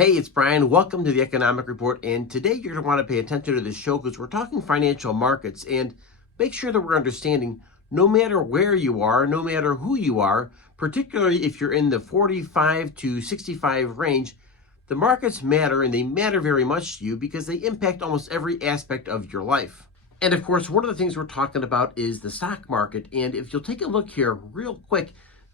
Hey, it's Brian. Welcome to the Economic Report. And today you're going to want to pay attention to this show because we're talking financial markets and make sure that we're understanding no matter where you are, no matter who you are, particularly if you're in the 45 to 65 range, the markets matter and they matter very much to you because they impact almost every aspect of your life. And of course, one of the things we're talking about is the stock market. And if you'll take a look here real quick,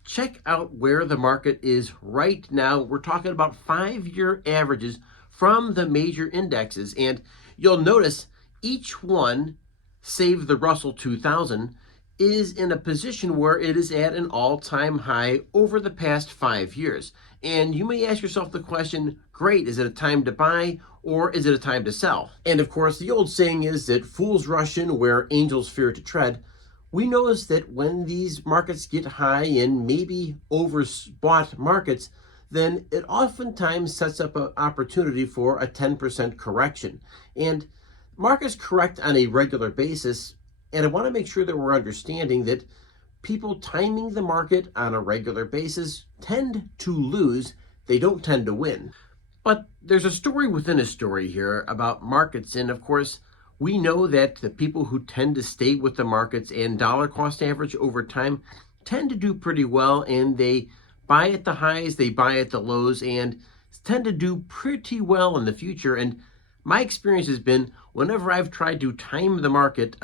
check out where the market is right now. We're talking about 5-year averages from the major indexes. And you'll notice each one, save the Russell 2000, is in a position where it is at an all-time high over the past 5 years. And you may ask yourself the question, great, is it a time to buy or is it a time to sell? And of course, the old saying is that fools rush in where angels fear to tread. We notice that when these markets get high in maybe overbought markets, then it oftentimes sets up an opportunity for a 10% correction. And markets correct on a regular basis, and I want to make sure that we're understanding that people timing the market on a regular basis tend to lose. They don't tend to win. But there's a story within a story here about markets, and of course, we know that the people who tend to stay with the markets and dollar cost average over time tend to do pretty well, and they buy at the highs, they buy at the lows, and tend to do pretty well in the future. And my experience has been whenever I've tried to time the market,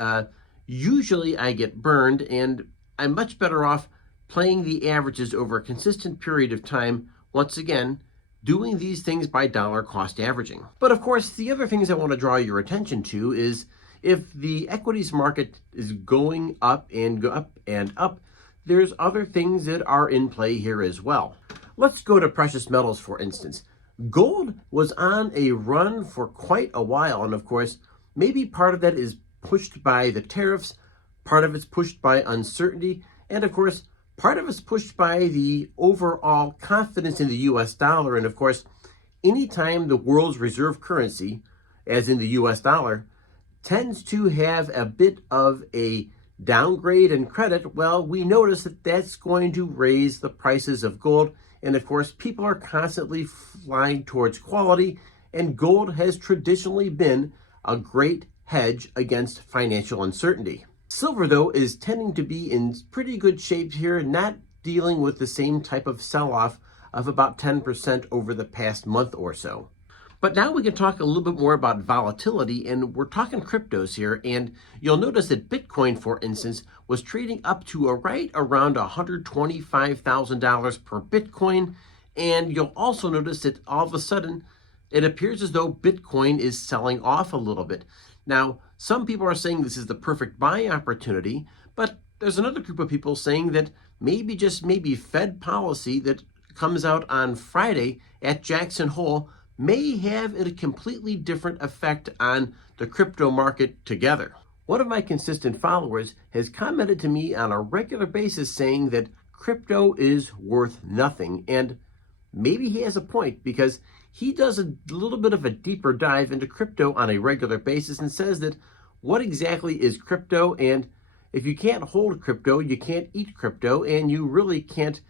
usually I get burned, and I'm much better off playing the averages over a consistent period of time, once again, doing these things by dollar cost averaging. But of course, the other things I want to draw your attention to is if the equities market is going up and up and up, there's other things that are in play here as well. Let's go to precious metals, for instance. Gold was on a run for quite a while, and of course, maybe part of that is pushed by the tariffs, part of it's pushed by uncertainty, and of course, part of it's pushed by the overall confidence in the US dollar. And of course, anytime the world's reserve currency, as in the US dollar, tends to have a bit of a downgrade in credit, well, we notice that that's going to raise the prices of gold. And of course, people are constantly flying towards quality, and gold has traditionally been a great hedge against financial uncertainty. Silver, though, is tending to be in pretty good shape here, not dealing with the same type of sell-off of about 10% over the past month or so. But now we can talk a little bit more about volatility, and we're talking cryptos here. And you'll notice that Bitcoin, for instance, was trading up to right around $125,000 per Bitcoin. And you'll also notice that all of a sudden, it appears as though Bitcoin is selling off a little bit. Now, some people are saying this is the perfect buy opportunity, but there's another group of people saying that maybe, just maybe, Fed policy that comes out on Friday at Jackson Hole may have a completely different effect on the crypto market together. One of my consistent followers has commented to me on a regular basis saying that crypto is worth nothing, and maybe he has a point because he does a little bit of a deeper dive into crypto on a regular basis and says that what exactly is crypto, and if you can't hold crypto, you can't eat crypto, and you really can't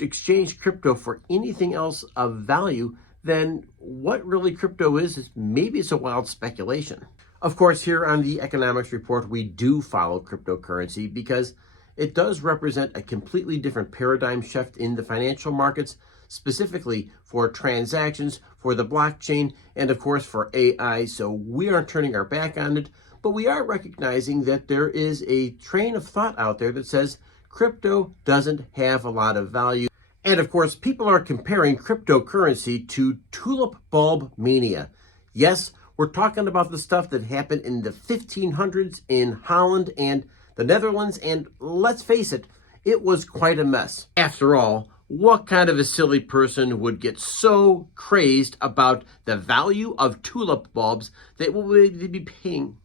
exchange crypto for anything else of value, then what really crypto is maybe it's a wild speculation. Of course, here on the Economics Report, we do follow cryptocurrency because it does represent a completely different paradigm shift in the financial markets, specifically for transactions, for the blockchain, and of course for AI. So we aren't turning our back on it, but we are recognizing that there is a train of thought out there that says crypto doesn't have a lot of value. And of course, people are comparing cryptocurrency to tulip bulb mania. Yes, we're talking about the stuff that happened in the 1500s in Holland and the Netherlands, and let's face it, it was quite a mess. After all, what kind of a silly person would get so crazed about the value of tulip bulbs that they'd be paying?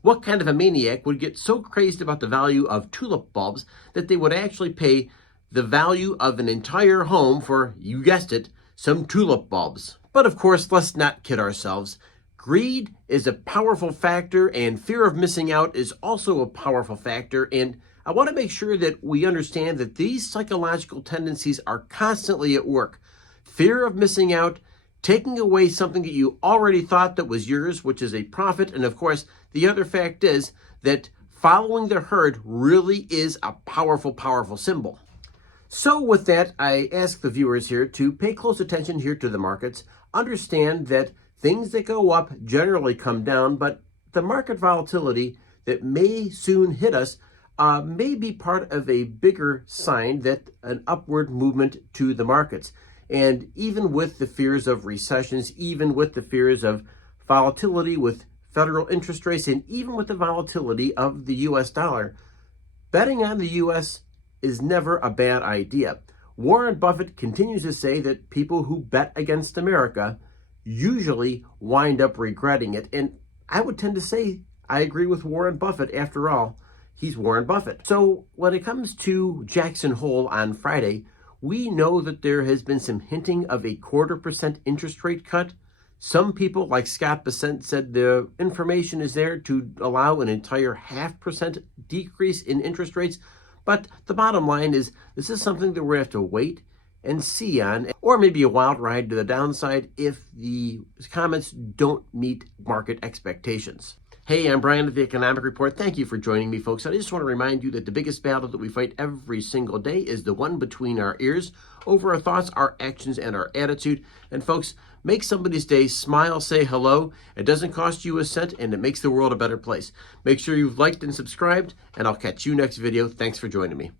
What kind of a maniac would get so crazed about the value of tulip bulbs that they would actually pay the value of an entire home for, you guessed it, some tulip bulbs? But of course, let's not kid ourselves. Greed is a powerful factor, and fear of missing out is also a powerful factor. And I want to make sure that we understand that these psychological tendencies are constantly at work. Fear of missing out taking away something that you already thought that was yours, which is a profit. And of course, the other fact is that following the herd really is a powerful, powerful symbol. So with that, I ask the viewers here to pay close attention here to the markets, understand that things that go up generally come down, but the market volatility that may soon hit us may be part of a bigger sign that an upward movement to the markets. And even with the fears of recessions, even with the fears of volatility with federal interest rates, and even with the volatility of the US dollar, betting on the US is never a bad idea. Warren Buffett continues to say that people who bet against America usually wind up regretting it. And I would tend to say I agree with Warren Buffett. After all, he's Warren Buffett. So when it comes to Jackson Hole on Friday, we know that there has been some hinting of a 0.25% interest rate cut. Some people, like Scott Bessent, said the information is there to allow an entire 0.5% decrease in interest rates. But the bottom line is this is something that we're going to have to wait and see on, or maybe a wild ride to the downside if the comments don't meet market expectations. Hey, I'm Brian with the Economic Report. Thank you for joining me, folks. I just want to remind you that the biggest battle that we fight every single day is the one between our ears, over our thoughts, our actions, and our attitude. And folks, make somebody's day, smile, say hello. It doesn't cost you a cent, and it makes the world a better place. Make sure you've liked and subscribed, and I'll catch you next video. Thanks for joining me.